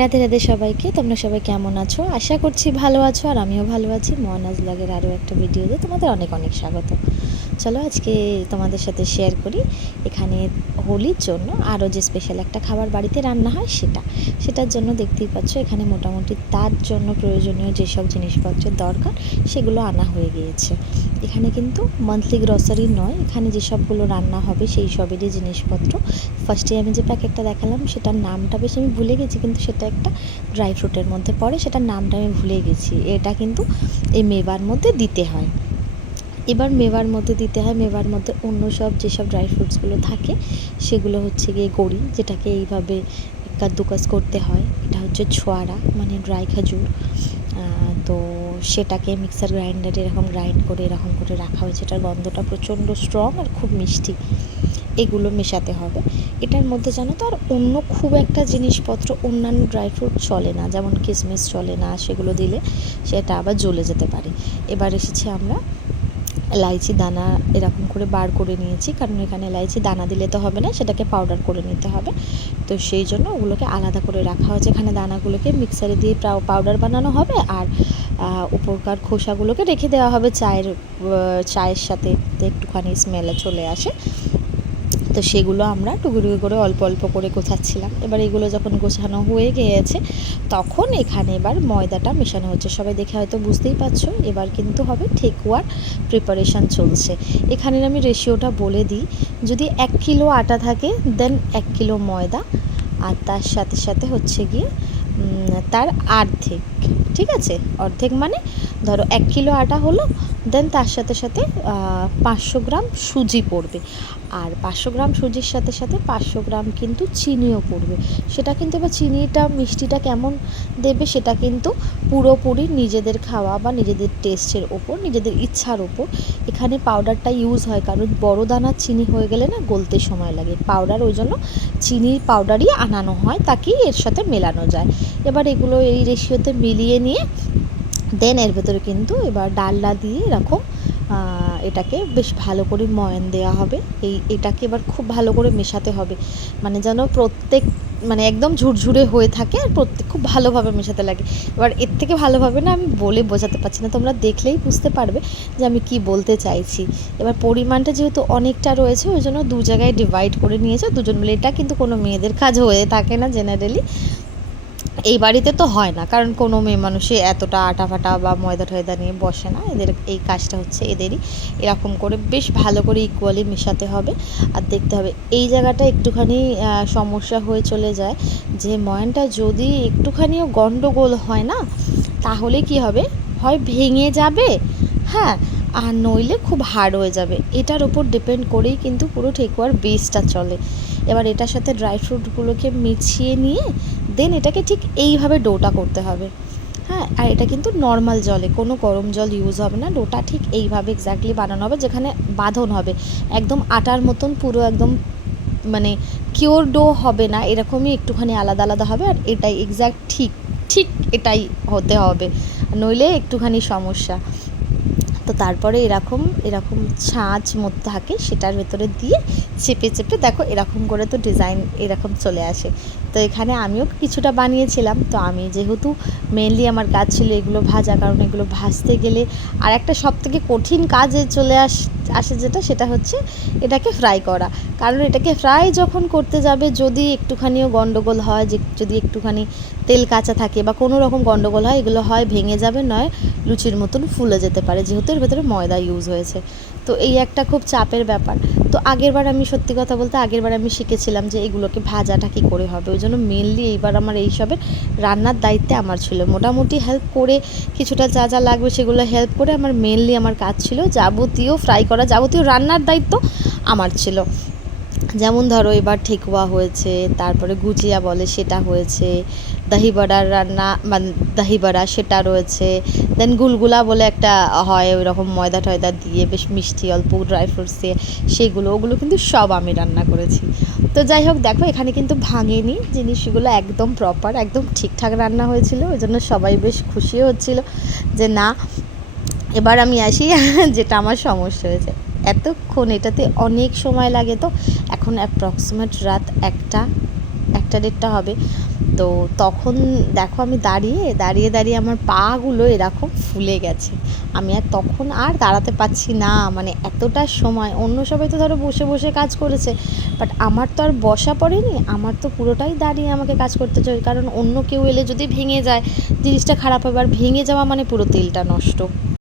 রাধে রাধে সবাইকে, তোমরা সবাই কেমন আছো? আশা করছি ভালো আছো, আর আমিও ভালো আছি। মহানাজ লাগের আরও একটা ভিডিওতে তোমাদের অনেক অনেক স্বাগত। চলো আজকে তোমাদের সাথে শেয়ার করি। এখানে হোলির জন্য আরও যে স্পেশাল একটা খাবার বাড়িতে রান্না হয় সেটা। সেটার জন্য দেখতেই পাচ্ছ, এখানে মোটামুটি তার জন্য প্রয়োজনীয় যেসব জিনিসপত্রের দরকার, সেগুলো আনা হয়ে গিয়েছে। এখানে কিন্তু মান্থলি গ্রসারি নয়, এখানে যেসবগুলো রান্না হবে সেই সবেরই জিনিসপত্র। ফার্স্টে আমি যে প্যাকেটটা দেখালাম, সেটার নামটা বেশ আমি ভুলে গেছি, কিন্তু সেটা একটা ড্রাই ফ্রুটের মধ্যে পড়ে, সেটার নামটা আমি ভুলে গেছি। এটা কিন্তু এই মেবার মধ্যে দিতে হয়। এবার মেওয়ার মধ্যে দিতে হয়, মেওয়ার মধ্যে অন্য সব যেসব ড্রাই ফ্রুটসগুলো থাকে, সেগুলো হচ্ছে গিয়ে গড়ি, যেটাকে এইভাবে কাদ্দুকাস করতে হয়। এটা হচ্ছে ছোয়ারা মানে ড্রাই খাজুর। তো সেটাকে মিক্সার গ্রাইন্ডারে এরকম গ্রাইন্ড করে, এরকম করে রাখা হয়েছে এটার গন্ধটা প্রচণ্ড স্ট্রং আর খুব মিষ্টি। এগুলো মেশাতে হবে। এটার মধ্যে জানো তো, আর অন্য খুব একটা জিনিসপত্র, অন্যান্য ড্রাই ফ্রুট চলে না, যেমন কিশমিশ চলে না, সেগুলো দিলে সেটা আবার জ্বলে যেতে পারে। এবার এসেছি আমরা এলাইচি দানা এরকম করে বার করে নিয়েছি, কারণ এখানে এলাইচি দানা দিলে তো হবে না, সেটাকে পাউডার করে নিতে হবে। তো সেই জন্য ওগুলোকে আলাদা করে রাখা হয়েছে। এখানে দানাগুলোকে মিক্সারে দিয়ে পাউডার বানানো হবে আর উপরকার খোসাগুলোকে রেখে দেওয়া হবে চায়ের চায়ের সাথে, একটুখানি স্মেলে চলে আসে। তো সেগুলো আমরা টুকরো করে অল্প অল্প করে গোছাচ্ছিলাম। এবার এগুলো যখন গোছানো হয়ে গিয়েছে, তখন এখানে এবার ময়দাটা মেশানো হচ্ছে। সবাই দেখে হয়তো বুঝতেই পারছ, এবার কিন্তু হবে ঠেকুয়ার প্রিপারেশান চলছে। এখানে আমি রেশিওটা বলে দিই, যদি এক কিলো আটা থাকে দেন এক কিলো ময়দা, আর তার সাথে সাথে হচ্ছে গিয়ে তার অর্ধেক, ঠিক আছে? অর্ধেক মানে ধরো এক কিলো আটা হলো দেন তার সাথে সাথে পাঁচশো গ্রাম সুজি পড়বে। আর পাঁচশো গ্রাম সুজির সাথে সাথে পাঁচশো গ্রাম কিন্তু চিনিও পড়বে। সেটা কিন্তু এবার চিনিটা, মিষ্টিটা কেমন দেবে সেটা কিন্তু পুরোপুরি নিজেদের খাওয়া বা নিজেদের টেস্টের ওপর, নিজেদের ইচ্ছার ওপর। এখানে পাউডারটা ইউজ হয় কারণ বড় দানার চিনি হয়ে গেলে না গলতে সময় লাগে। পাউডার ওই জন্য চিনির পাউডারই আনানো হয়, তাকেই এর সাথে মেলানো যায়। এবার এগুলো এই রেশিওতে মিলিয়ে নিয়ে দেন এর ভেতরে কিন্তু এবার ডালনা দিয়ে এরকম এটাকে বেশ ভালো করে ময়ান দেওয়া হবে। এই, এটাকে এবার খুব ভালো করে মেশাতে হবে। মানে যেন প্রত্যেক মানে একদম ঝুরঝুরে হয়ে থাকে আর প্রত্যেক, খুব ভালোভাবে মেশাতে লাগে। এবার এর থেকে ভালোভাবে না আমি বলে বোঝাতে পারছি না, তোমরা দেখলেই বুঝতে পারবে যে আমি কি বলতে চাইছি। এবার পরিমাণটা যেহেতু অনেকটা রয়েছে, ওই জন্য দু জায়গায় ডিভাইড করে নিয়েছে। দুজন মিলে, এটা কিন্তু কোনো মেয়েদের কাজ হয়ে থাকে না জেনারেলি এই বাড়িতে তো হয় না, কারণ কোনো মেয়ে মানুষই এতটা আটা ফাটা বা ময়দা টয়দা নিয়ে বসে না। এদের এই কাজটা হচ্ছে এদেরই। এরকম করে বেশ ভালো করে ইকুয়ালি মেশাতে হবে আর দেখতে হবে। এই জায়গাটা একটুখানি সমস্যা হয়ে চলে যায় যে ময়নটা যদি একটুখানিও গন্ডগোল হয় না, তাহলে কি হবে? হয় ভেঙে যাবে হ্যাঁ আর নইলে খুব হার্ড হয়ে যাবে। এটার উপর ডিপেন্ড করেই কিন্তু পুরো ঠেকুয়ার বেসটা চলে। এবার এটার সাথে ড্রাই ফ্রুটগুলোকে মিছিয়ে নিয়ে দেন এটাকে ঠিক এইভাবে ডোটা করতে হবে। হ্যাঁ আর এটা কিন্তু নর্মাল জলে, কোনো গরম জল ইউজ হবে না। ডোটা ঠিক এইভাবে এক্স্যাক্টলি বানানো হবে, যেখানে বাঁধন হবে। একদম আটার মতন পুরো একদম মানে কিওর ডো হবে না, এরকমই একটুখানি আলাদা আলাদা হবে, আর এটাই এক্স্যাক্ট ঠিক ঠিক এটাই হতে হবে। নইলে একটুখানি সমস্যা। তো তারপরে এরকম এরকম ছাঁচ মধ্যে থাকে সেটার ভেতরে দিয়ে চেপে চেপে দেখো এরকম করে তো ডিজাইন এরকম চলে আসে। তো এখানে আমিও কিছুটা বানিয়েছিলাম। তো আমি যেহেতু মেনলি আমার কাজ ছিল এগুলো ভাজা, কারণ এগুলো ভাজতে গেলে আর একটা সব থেকে কঠিন কাজে চলে আস, আসে যেটা, সেটা হচ্ছে এটাকে ফ্রাই করা। কারণ এটাকে ফ্রাই যখন করতে যাবে, যদি একটুখানিও গন্ডগোল হয়, যে যদি একটুখানি তেল কাঁচা থাকে বা কোনো রকম গন্ডগোল হয়, এগুলো হয়, ভেঙে যাবে, নয়, লুচির মতন ফুলে যেতে পারে, যেহেতু এর ভেতরে ময়দা ইউজ হয়েছে। তো এই একটা খুব চাপের ব্যাপার। তো আগেরবার আমি সত্যি কথা বলতে আগেরবার আমি শিখেছিলাম যে এগুলোকে ভাজাটা কী করে হবে, ওই জন্য মেনলি এইবার আমার এইসবের রান্নার দায়িত্বে আমার ছিল। মোটামুটি হেল্প করে কিছুটা যা যা লাগবে সেগুলো হেল্প করে আমার মেনলি আমার কাজ ছিল। যাবতীয় ফ্রাই করা, যাবতীয় রান্নার দায়িত্ব আমার ছিল। যেমন ধরো এবার ঠেকুয়া হয়েছে, তারপরে গুজিয়া বলে সেটা হয়েছে দহি বড়ার রান্না মানে দহি বড়া সেটা রয়েছে দেন গুলগুলা বলে একটা হয় ওই রকম ময়দা টয়দা দিয়ে বেশ মিষ্টি অল্প ড্রাই ফ্রুটস দিয়ে সেগুলো, ওগুলো কিন্তু সব আমি রান্না করেছি। তো যাই হোক, দেখো এখানে কিন্তু ভাঙেনি জিনিসগুলো একদম প্রপার একদম ঠিকঠাক রান্না হয়েছিল ওই জন্য সবাই বেশ খুশি হচ্ছিল যে না, এবার আমি আসি, যেটা আমার সমস্যা হয়েছে। এতক্ষণ এটাতে অনেক সময় লাগে তো। এখন অ্যাপ্রক্সিমেট রাত একটা একটা দেড়টা হবে। তো তখন দেখো আমি দাঁড়িয়ে দাঁড়িয়ে দাঁড়িয়ে আমার পাগুলো এরকম ফুলে গেছে। আমি আর তখন আর দাঁড়াতে পারছি না মানে এতটা সময়। অন্য সবাই তো ধরো বসে বসে কাজ করেছে বাট আমার তো আর বসা পড়েনি। আমার তো পুরোটাই দাঁড়িয়ে আমাকে কাজ করতে চাই, কারণ অন্য কেউ এলে যদি ভেঙে যায়, জিনিসটা খারাপ হবে। আর ভেঙে যাওয়া মানে পুরো তেলটা নষ্ট।